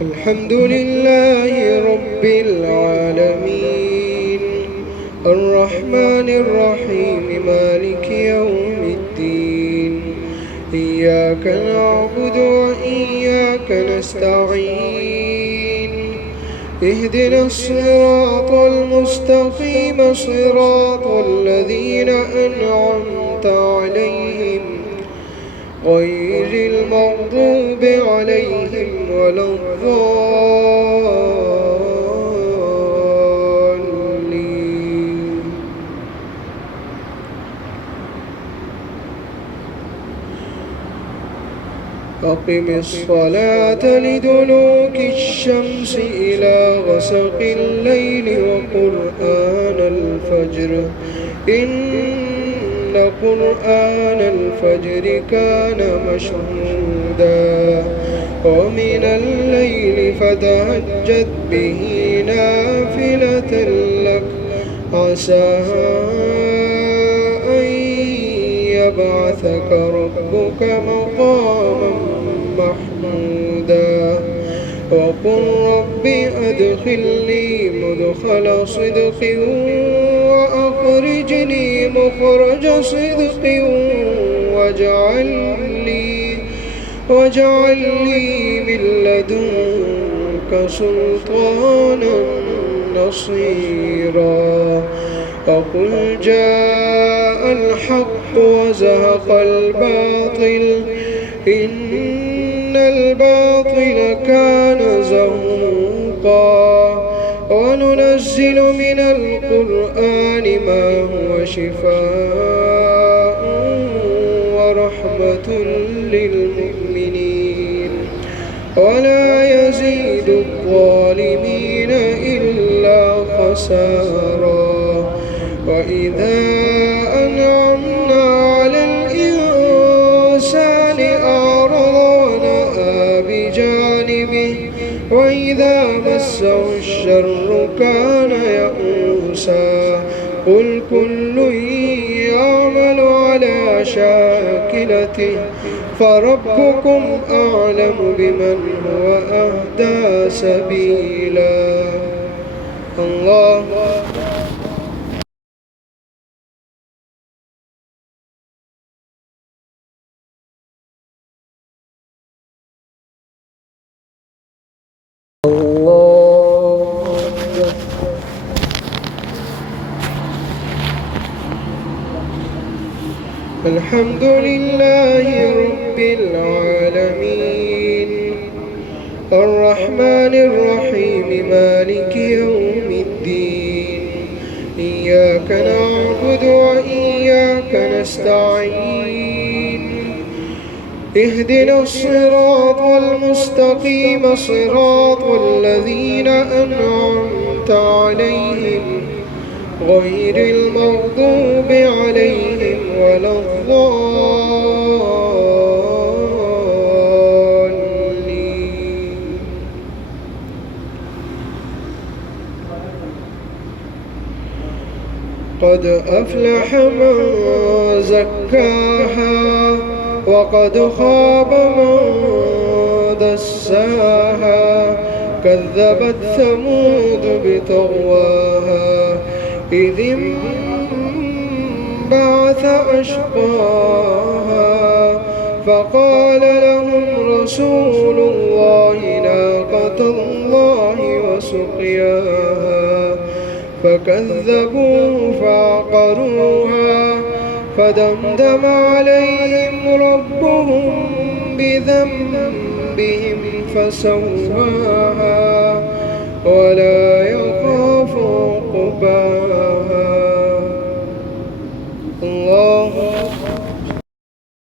الحمد لله رب العالمين، الرحمن الرحيم، مالك يوم الدين. إياك نعبد وإياك نستعين. اهدنا الصراط المستقيم، صراط الذين أنعمت عليهم غير المغضوب عليهم ولا الضالين. أقم الصلاة لدلوك الشمس إلى غسق الليل وقرآن الفجر، إن قرآن الفجر كان مشهودا. ومن الليل فتهجد به نافلة لك، عسى أن يبعثك ربك مقاما محمودا. وقل رب أدخلني مدخل صدق وأخرجني مخرج صدق واجعل لي من لدنك سلطانا نصيرا. وقل جاء الحق وزهق الباطل، إن الباطل كان زهوقا. وننزل من القرآن ما هو شفاء ورحمة للمؤمنين، ولا يزيد الظالمين إلا خسارا. وإذا أنعمنا على الإنسان أعرض ونأى بجانبه، وإذا مسه الشر كان يئوسا. قل كل يعمل على شاكلته، فربكم أعلم بمن هو أهدى سبيلا. الله الحمد لله رب العالمين، الرحمن الرحيم، مالك يوم الدين. إياك نعبد وإياك نستعين. اهدنا الصراط المستقيم، صراط الذين أنعمت عليهم غير المغضوب عليهم ولا الضالين. قد أفلح من زكاها، وقد خاب من دساها. كذبت ثمود بطغواها، إذ انبعث أشقاها. فقال لهم رسول الله ناقة الله وسقياها، فكذبوه فعقروها. فدمدم عليهم ربهم بذنبهم فسواها، ولا